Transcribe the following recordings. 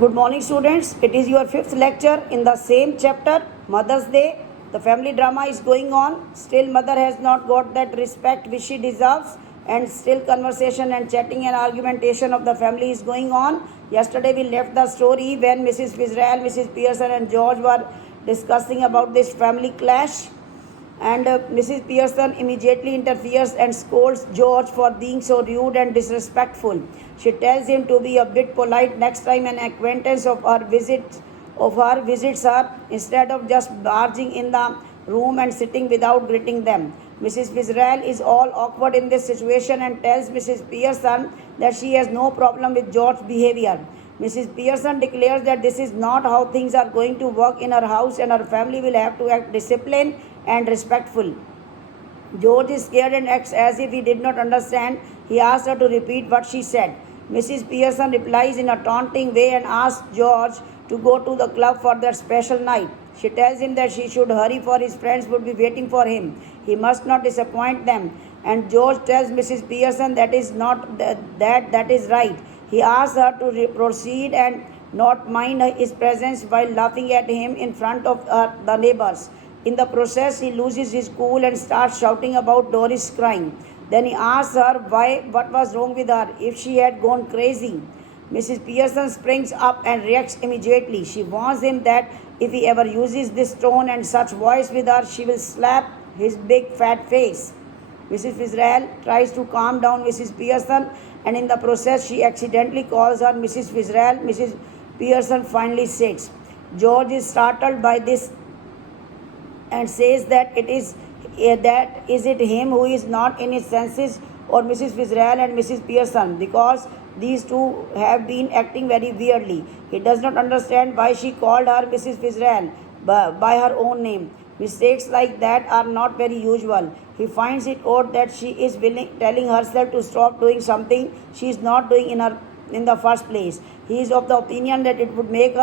Good morning, students. It is your fifth lecture in the same chapter, Mother's Day. The family drama is going on. Still, mother has not got that respect which she deserves, and still conversation and chatting and argumentation of the family is going on. Yesterday, we left the story when Mrs. Fitzgerald, Mrs. Pearson, and George were discussing about this family clash. And Mrs. Pearson immediately interferes and scolds George for being so rude and disrespectful. She tells him to be a bit polite next time an acquaintance of her visits her, instead of just barging in the room and sitting without greeting them. Mrs. Fitzgerald is all awkward in this situation and tells Mrs. Pearson that she has no problem with George's behavior. Mrs. Pearson declares that this is not how things are going to work in her house and her family will have to act disciplined and respectful. George is scared and acts as if he did not understand. He asks her to repeat what she said. Mrs. Pearson replies in a taunting way and asks George to go to the club for that special night. She tells him that he should hurry for his friends would be waiting for him. He must not disappoint them. And George tells Mrs. Pearson that is right. He asks her to proceed and not mind his presence while laughing at him in front of the neighbors. In the process, he loses his cool and starts shouting about Doris crying. Then he asks her what was wrong with her, if she had gone crazy. Mrs. Pearson springs up and reacts immediately. She warns him that if he ever uses this tone and such voice with her, she will slap his big fat face. Mrs. Fitzgerald tries to calm down Mrs. Pearson, and in the process, she accidentally calls her Mrs. Fitzgerald. Mrs. Pearson finally sits. George is startled by this and says that is it him who is not in his senses, or Mrs. Fitzgerald and Mrs. Pearson, because these two have been acting very weirdly. He does not understand why she called her Mrs. Fitzgerald by her own name. Mistakes like that are not very usual. He finds it odd that she is telling herself to stop doing something she is not doing in the first place. He is of the opinion that it would make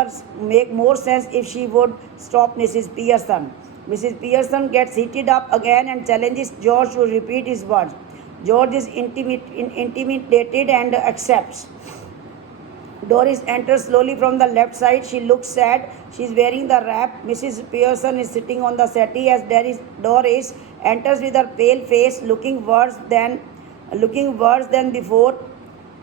more sense if she would stop Mrs. Pearson. Mrs. Pearson gets heated up again and challenges George to repeat his words. George is intimidated and accepts. Doris enters slowly from the left side. She looks sad. She is wearing the wrap. Mrs. Pearson is sitting on the settee as Doris enters with her pale face, looking worse than before.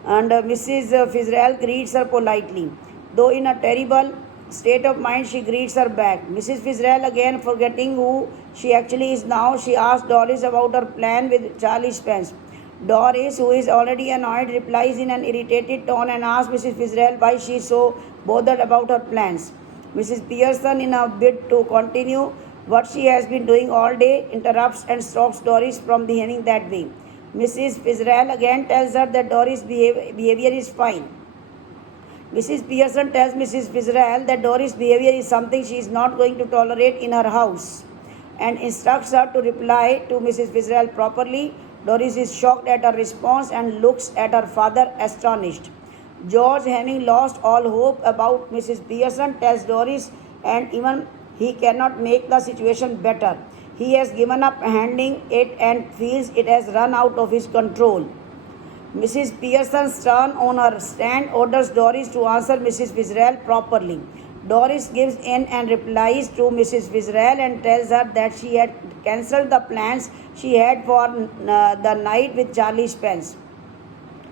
And Mrs. Fitzgerald greets her politely. Though in a terrible state of mind, she greets her back. Mrs. Fitzgerald, again forgetting who she actually is now, she asks Doris about her plan with Charlie Spence. Doris, who is already annoyed, replies in an irritated tone and asks Mrs. Fitzgerald why she is so bothered about her plans. Mrs. Pearson, in a bid to continue what she has been doing all day, interrupts and stops Doris from behaving that way. Mrs. Fitzgerald again tells her that Doris' behavior is fine. Mrs. Pearson tells Mrs. Fitzgerald that Doris' behavior is something she is not going to tolerate in her house and instructs her to reply to Mrs. Fitzgerald properly. Doris is shocked at her response and looks at her father astonished. George, having lost all hope about Mrs. Pearson, tells Doris and even he cannot make the situation better. He has given up handling it and feels it has run out of his control. Mrs. Pearson's turn on her stand orders Doris to answer Mrs. Fitzgerald properly. Doris gives in and replies to Mrs. Fitzgerald and tells her that she had cancelled the plans she had for the night with Charlie Spence.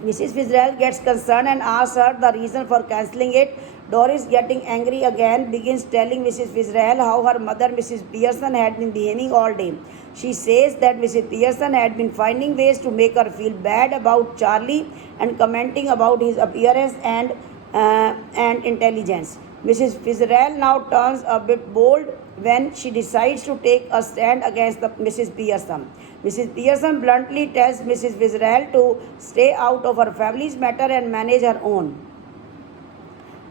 Mrs. Fitzgerald gets concerned and asks her the reason for cancelling it. Doris, getting angry again, begins telling Mrs. Fitzgerald how her mother, Mrs. Pearson, had been behaving all day. She says that Mrs. Pearson had been finding ways to make her feel bad about Charlie and commenting about his appearance and intelligence. Mrs. Fitzgerald now turns a bit bold when she decides to take a stand against Mrs. Pearson. Mrs. Pearson bluntly tells Mrs. Fitzgerald to stay out of her family's matter and manage her own.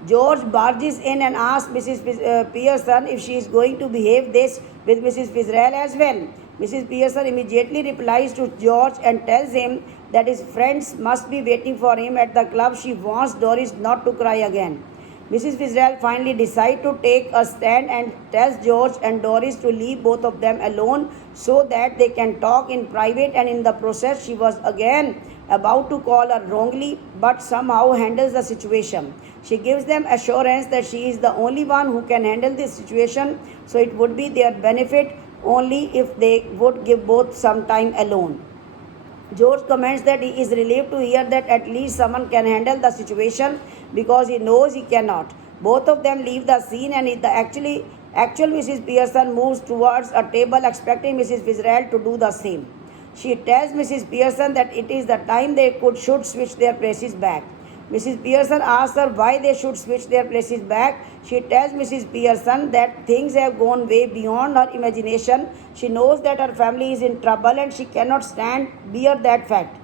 George barges in and asks Mrs. Pearson if she is going to behave this with Mrs. Fitzgerald as well. Mrs. Pearson immediately replies to George and tells him that his friends must be waiting for him at the club. She wants Doris not to cry again. Mrs. Fitzgerald finally decides to take a stand and tells George and Doris to leave both of them alone so that they can talk in private, and in the process she was again about to call her wrongly but somehow handles the situation. She gives them assurance that she is the only one who can handle this situation, so it would be their benefit only if they would give both some time alone. George comments that he is relieved to hear that at least someone can handle the situation because he knows he cannot. Both of them leave the scene, and the actual Mrs. Pearson moves towards a table expecting Mrs. Fitzgerald to do the same. She tells Mrs. Pearson that it is the time they should switch their places back. Mrs. Pearson asks her why they should switch their places back. She tells Mrs. Pearson that things have gone way beyond her imagination. She knows that her family is in trouble and she cannot bear that fact.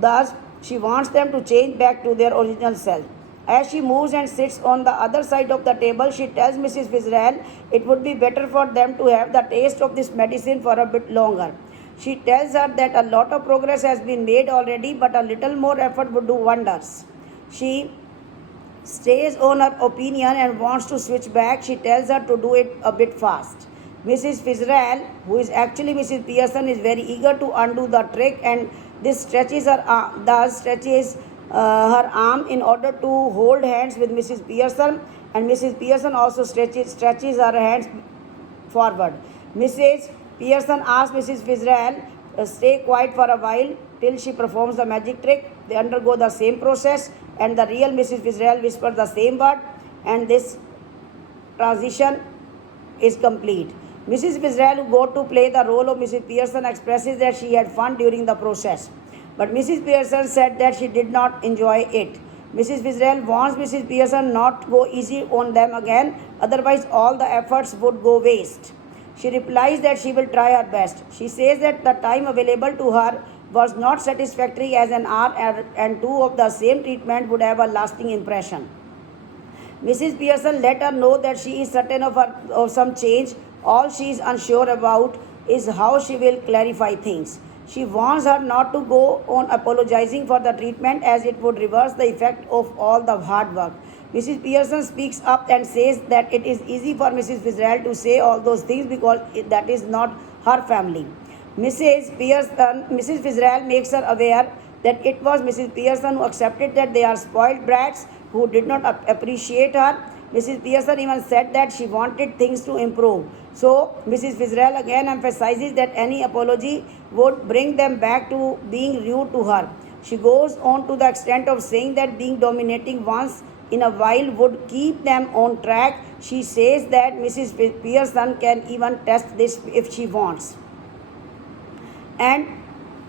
Thus, she wants them to change back to their original self. As she moves and sits on the other side of the table, she tells Mrs. Fitzgerald it would be better for them to have the taste of this medicine for a bit longer. She tells her that a lot of progress has been made already, but a little more effort would do wonders. She stays on her opinion and wants to switch back. She tells her to do it a bit fast. Mrs. Fitzgerald, who is actually Mrs. Pearson, is very eager to undo the trick, and this stretches her arm in order to hold hands with Mrs. Pearson, and Mrs. Pearson also stretches her hands forward. Mrs. Pearson asks Mrs. Fitzgerald to stay quiet for a while till she performs the magic trick. They undergo the same process, and the real Mrs. Fitzgerald whispers the same word, and this transition is complete. Mrs. Fitzgerald, who got to play the role of Mrs. Pearson, expresses that she had fun during the process. But Mrs. Pearson said that she did not enjoy it. Mrs. Fitzgerald warns Mrs. Pearson not to go easy on them again, otherwise all the efforts would go waste. She replies that she will try her best. She says that the time available to her was not satisfactory, as an hour and two of the same treatment would have a lasting impression. Mrs. Pearson let her know that she is certain of some change. All she is unsure about is how she will clarify things. She warns her not to go on apologizing for the treatment, as it would reverse the effect of all the hard work. Mrs. Pearson speaks up and says that it is easy for Mrs. Fitzgerald to say all those things because that is not her family. Mrs. Fitzgerald makes her aware that it was Mrs. Pearson who accepted that they are spoiled brats who did not appreciate her. Mrs. Pearson even said that she wanted things to improve. So, Mrs. Fitzgerald again emphasizes that any apology would bring them back to being rude to her. She goes on to the extent of saying that being dominating once in a while would keep them on track. She says that Mrs. Pearson can even test this if she wants. And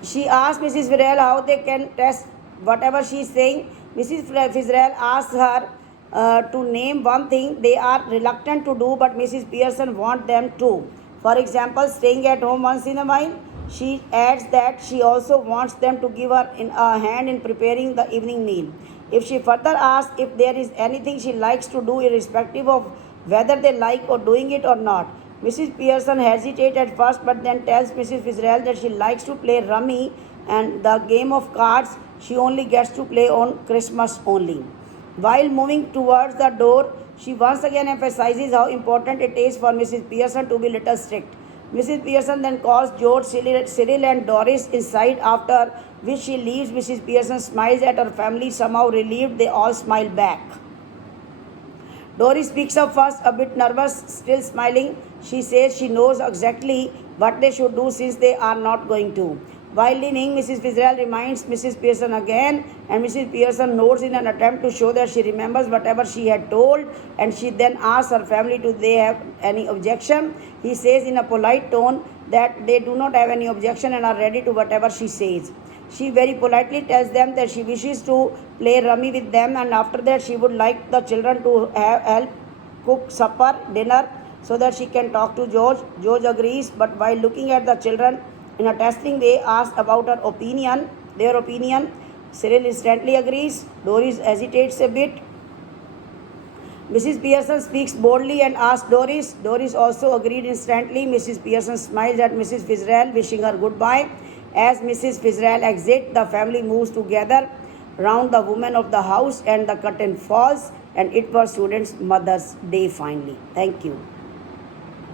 she asks Mrs. Fitzgerald how they can test whatever she is saying. Mrs. Fitzgerald asks her to name one thing they are reluctant to do, but Mrs. Pearson wants them to. For example, staying at home once in a while. She adds that she also wants them to give her a hand in preparing the evening meal. If she further asks if there is anything she likes to do irrespective of whether they like or doing it or not, Mrs. Pearson hesitates at first but then tells Mrs. Fitzgerald that she likes to play rummy, and the game of cards she only gets to play on Christmas only. While moving towards the door, she once again emphasizes how important it is for Mrs. Pearson to be a little strict. Mrs. Pearson then calls George, Cyril and Doris inside, after which she leaves. Mrs. Pearson smiles at her family. Somehow relieved, they all smile back. Doris speaks up first, a bit nervous, still smiling. She says she knows exactly what they should do since they are not going to. While leaving, Mrs. Fitzgerald reminds Mrs. Pearson again, and Mrs. Pearson nods in an attempt to show that she remembers whatever she had told, and she then asks her family do they have any objection. He says in a polite tone that they do not have any objection and are ready to whatever she says. She very politely tells them that she wishes to play rummy with them, and after that she would like the children to help cook supper, dinner, so that she can talk to George. George agrees, but while looking at the children in a testing way, asks about their opinion. Cyril instantly agrees. Doris hesitates a bit. Mrs. Pearson speaks boldly and asks Doris. Doris also agreed instantly. Mrs. Pearson smiles at Mrs. Fitzgerald, wishing her goodbye. As Mrs. Fitzgerald exits, the family moves together round the woman of the house, and the curtain falls. and it was students' Mother's Day finally. Thank you.